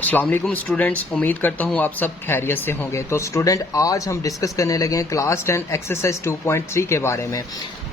अस्सलाम वालेकुम स्टूडेंट्स, उम्मीद करता हूँ आप सब खैरियत से होंगे। तो स्टूडेंट, आज हम डिस्कस करने लगे हैं क्लास 10 एक्सरसाइज 2.3 के बारे में।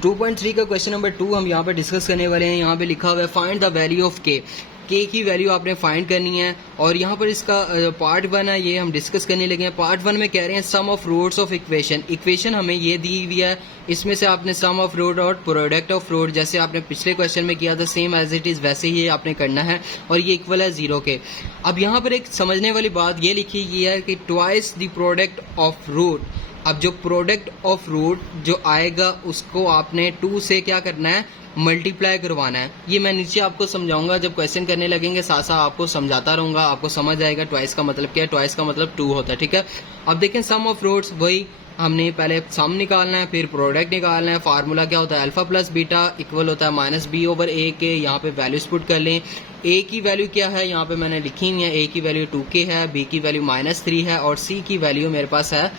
2.3 का क्वेश्चन नंबर 2 हम यहाँ पे डिस्कस करने वाले हैं। यहाँ पे लिखा हुआ है फाइंड द वैल्यू ऑफ के की वैल्यू आपने फाइंड करनी है। और यहाँ पर इसका पार्ट 1 है, ये हम डिस्कस करने लगे हैं। पार्ट 1 में कह रहे हैं सम ऑफ रूट्स ऑफ इक्वेशन हमें ये दी हुई है, इसमें से आपने सम ऑफ रूट और प्रोडक्ट ऑफ रूट जैसे आपने पिछले क्वेश्चन में किया था सेम एज इट इज़ वैसे ही आपने करना है, और ये इक्वल है 0 के। अब यहाँ पर एक समझने वाली बात ये लिखी गई है कि twice the product of root. अब जो प्रोडक्ट ऑफ रूट जो आएगा उसको आपने 2 से क्या करना है, मल्टीप्लाई करवाना है। ये मैं नीचे आपको समझाऊंगा, जब क्वेश्चन करने लगेंगे साथ साथ आपको समझाता रहूंगा, आपको समझ आएगा ट्वाइस का मतलब क्या है। ट्वाइस का मतलब 2 होता है, ठीक है। अब देखें सम ऑफ रूट्स, वही हमने पहले सम निकालना है, फिर प्रोडक्ट निकालना है। फार्मूला क्या होता है, अल्फा प्लस बीटा इक्वल होता है माइनस बी ओवर ए के। यहाँ पे वैल्यूज पुट कर लें। ए की वैल्यू क्या है, यहाँ पे मैंने लिखी हुई है। ए की वैल्यू 2k है, बी की वैल्यू -3 है, और सी की वैल्यू मेरे पास है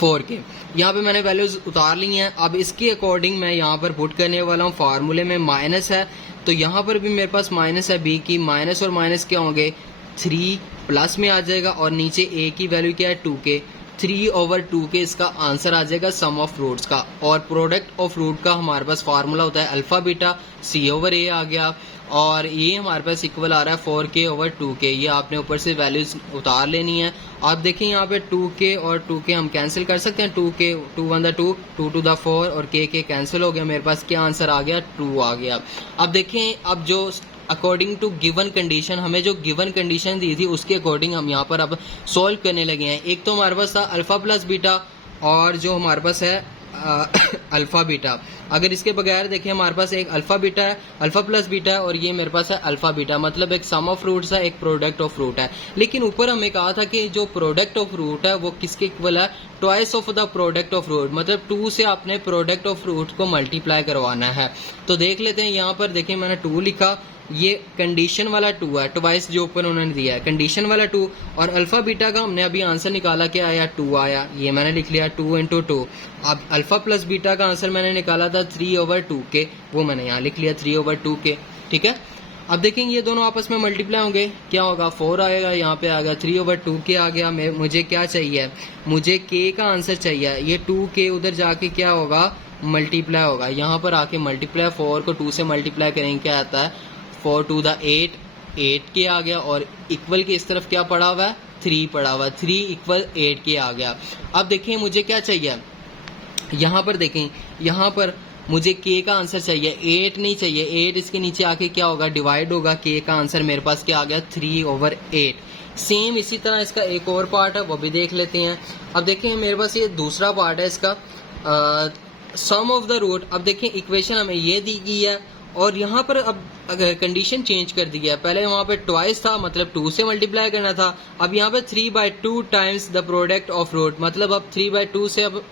4k। यहाँ पे मैंने वैल्यूज उतार ली हैं। अब इसके अकॉर्डिंग मैं यहाँ पर पुट करने वाला हूँ। फार्मूले में माइनस है तो यहाँ पर भी मेरे पास माइनस है। बी की माइनस और माइनस क्या होंगे, 3 प्लस में आ जाएगा, और नीचे ए की वैल्यू क्या है 2k। 3/2 के इसका आंसर आ जाएगा सम ऑफ रूट्स का। और प्रोडक्ट ऑफ रूट का हमारे पास फार्मूला होता है अल्फा बीटा c/a आ गया, और ये हमारे पास इक्वल आ रहा है 4k/2k। ये आपने ऊपर से वैल्यूज उतार लेनी है। आप देखें यहाँ पे 2k और 2k हम कैंसिल कर सकते हैं। 2k 2 1 2 2 2 4 और k कैंसिल हो गया। मेरे पास क्या आंसर आ गया, 2 आ गया। अब देखें, अब जो अकॉर्डिंग टू गिवन कंडीशन, हमें जो गिवन कंडीशन दी थी उसके अकॉर्डिंग हम यहाँ पर अब सॉल्व करने लगे हैं। एक तो हमारे पास था अल्फा प्लस बीटा, और जो हमारे पास है अल्फा बीटा। अगर इसके बगैर देखें, हमारे पास एक अल्फा बीटा है, अल्फा प्लस बीटा है, और ये मेरे पास है अल्फा बीटा, मतलब एक सम ऑफ रूट्स है, एक प्रोडक्ट ऑफ रूट है। लेकिन ऊपर हमें कहा था कि जो प्रोडक्ट ऑफ रूट है वो किसके इक्वल है, twice of the product of root, मतलब 2 से आपने प्रोडक्ट ऑफ रूट को मल्टीप्लाई करवाना है। तो देख लेते हैं, यहाँ पर देखें मैंने 2 लिखा, ये कंडीशन वाला 2 है, ट्वाइस जो ऊपर उन्होंने दिया है कंडीशन वाला 2। और अल्फा बीटा का हमने अभी आंसर निकाला, क्या आया, 2 आया, ये मैंने लिख लिया 2 × 2। अब अल्फा प्लस बीटा का आंसर मैंने निकाला था 3/2k, वो मैंने यहाँ लिख लिया 3/2k, ठीक है। अब देखेंगे ये दोनों आपस में मल्टीप्लाई होंगे, क्या होगा, 4 आएगा, यहाँ पे आ गया 3/2k आ गया। मुझे क्या चाहिए, मुझे k का आंसर चाहिए। ये 2k उधर जाके क्या होगा, मल्टीप्लाई होगा, यहाँ पर आके मल्टीप्लाई, 4 को 2 से मल्टीप्लाई करेंगे क्या आता है, 4 2 8, 8k आ गया, और इक्वल के इस तरफ क्या पड़ा हुआ है, 3 पड़ा हुआ है, 3 = 8k आ गया। अब देखें मुझे क्या चाहिए, यहाँ पर देखें, यहाँ पर मुझे k का आंसर चाहिए, 8 नहीं चाहिए। 8 इसके नीचे आके क्या होगा, डिवाइड होगा। k का आंसर मेरे पास क्या आ गया, 3/8। सेम इसी तरह इसका एक और पार्ट है, वो भी देख लेते हैं। अब देखें मेरे पास ये दूसरा पार्ट है इसका, सम ऑफ द रूट। अब देखें इक्वेशन हमें ये दी गई है, और यहाँ पर अब अगर कंडीशन चेंज कर दी है। पहले वहाँ पे ट्वाइस था, मतलब 2 से मल्टीप्लाई करना था। अब यहाँ पे 3/2 times the product of root, मतलब अब 3/2 से अब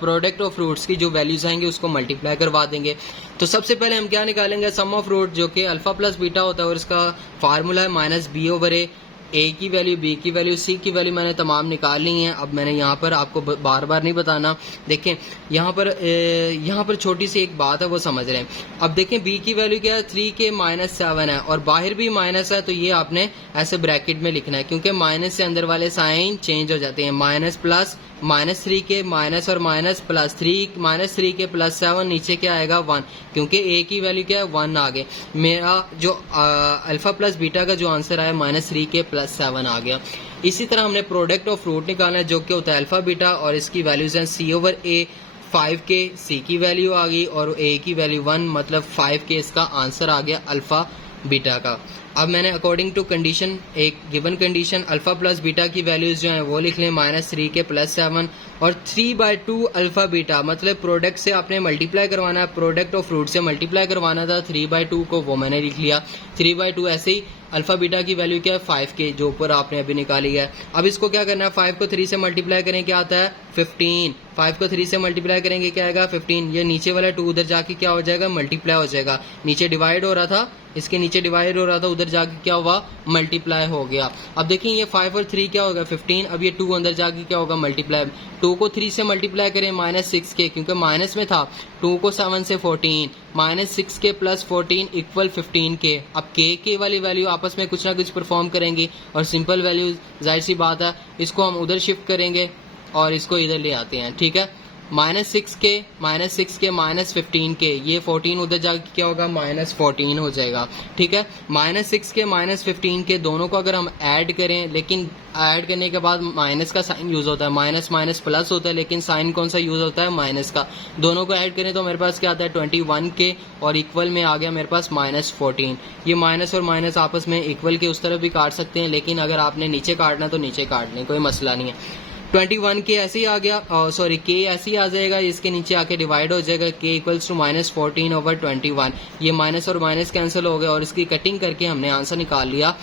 प्रोडक्ट ऑफ रूट्स की जो वैल्यूज आएंगे उसको मल्टीप्लाई करवा देंगे। तो सबसे पहले हम क्या निकालेंगे, सम ऑफ रूट, जो कि अल्फा प्लस बीटा होता है, और इसका फार्मूला है -b/a। ए की वैल्यू, बी की वैल्यू, सी की वैल्यू मैंने तमाम निकाल ली हैं। अब मैंने यहाँ पर आपको बार बार नहीं बताना। देखें यहाँ पर छोटी सी एक बात है, वो समझ रहे हैं। अब देखें बी की वैल्यू क्या है, 3k -7 है, और बाहर भी माइनस है, तो ये आपने ऐसे ब्रैकेट में लिखना है, क्योंकि माइनस से अंदर वाले साइन चेंज हो जाते हैं। माइनस प्लस, -3k, माइनस और माइनस प्लस, -3k + 7, नीचे क्या आएगा 1, क्योंकि ए की वैल्यू क्या है 1 आ गए। मेरा जो अल्फा प्लस बीटा का जो आंसर आया -3k + 7 आ गया। इसी तरह हमने प्रोडक्ट ऑफ रूट निकालना है, जो कि होता है अल्फा बीटा, और इसकी वैल्यूज हैं c/a 5k, सी की वैल्यू आ गई, और ए की वैल्यू 1, मतलब 5k इसका आंसर आ गया अल्फा बीटा का। अब मैंने अकॉर्डिंग टू कंडीशन, एक given condition, alpha plus beta की वैल्यूज जो हैं वो लिख लें, -3k + 7, और 3/2 अल्फा बीटा, मतलब प्रोडक्ट से आपने मल्टीप्लाई करवाना है, प्रोडक्ट ऑफ रूट से मल्टीप्लाई करवाना था 3/2 को, वो मैंने लिख लिया 3/2। ऐसे ही अल्फा बीटा की वैल्यू क्या है, 5k, जो ऊपर आपने अभी निकाली है। अब इसको क्या करना है, 5 को 3 से मल्टीप्लाई करें, क्या आता है 15। 5 को 3 से मल्टीप्लाई करेंगे क्या आएगा 15। ये नीचे वाला 2 उधर जाके क्या हो जाएगा, मल्टीप्लाई हो जाएगा। नीचे डिवाइड हो रहा था, इसके नीचे डिवाइड हो रहा था, उधर जाके क्या हुआ, मल्टीप्लाई हो गया। अब देखिए ये 5 और 3 क्या होगा 15, अब ये 2 अंदर जाके क्या होगा, मल्टीप्लाई। 2 को 3 से मल्टीप्लाई करें -6 के, क्योंकि माइनस में था। 2 को 7 से 14, -6 के प्लस 14 इक्वल 15 के। अब के वाली वैल्यू आपस में कुछ ना कुछ परफॉर्म करेंगे और सिंपल वैल्यू जाहिर सी बात है इसको हम उधर शिफ्ट करेंगे और इसको इधर ले आते हैं, ठीक है। -6 के -15 के, ये 14 उधर जाके क्या होगा, -14 हो जाएगा, ठीक है। -6 के -15 के दोनों को अगर हम ऐड करें, लेकिन ऐड करने के बाद माइनस का साइन यूज होता है, माइनस माइनस प्लस होता है, लेकिन साइन कौन सा यूज होता है, माइनस का। दोनों को ऐड करें तो मेरे पास क्या आता है 21 के, और इक्वल में आ गया मेरे पास -14। ये माइनस और माइनस आपस में इक्वल के उस तरफ भी काट सकते हैं, लेकिन अगर आपने नीचे काटना तो नीचे काट लें, कोई मसला नहीं है। 21 के ऐसे ही आ गया, सॉरी के ऐसे ही आ जाएगा, इसके नीचे आके डिवाइड हो जाएगा, के इक्वल्स टू -14/21। ये माइनस और माइनस कैंसिल हो गया और इसकी कटिंग करके हमने आंसर निकाल लिया।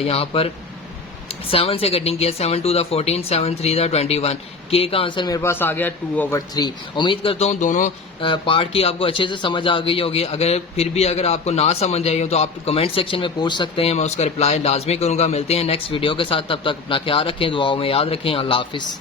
यहाँ पर 7 से कटिंग किया, 7 2 14, 7 3 21। के का आंसर मेरे पास आ गया 2/3। उम्मीद करता हूँ दोनों पार्ट की आपको अच्छे से समझ आ गई होगी। अगर फिर भी अगर आपको ना समझ आई हो तो आप कमेंट सेक्शन में पूछ सकते हैं, मैं उसका रिप्लाई लाजमी करूँगा। मिलते हैं नेक्स्ट वीडियो के साथ, तब तक अपना ख्याल रखें, दुआओं में याद रखें। अल्लाह हाफिज़।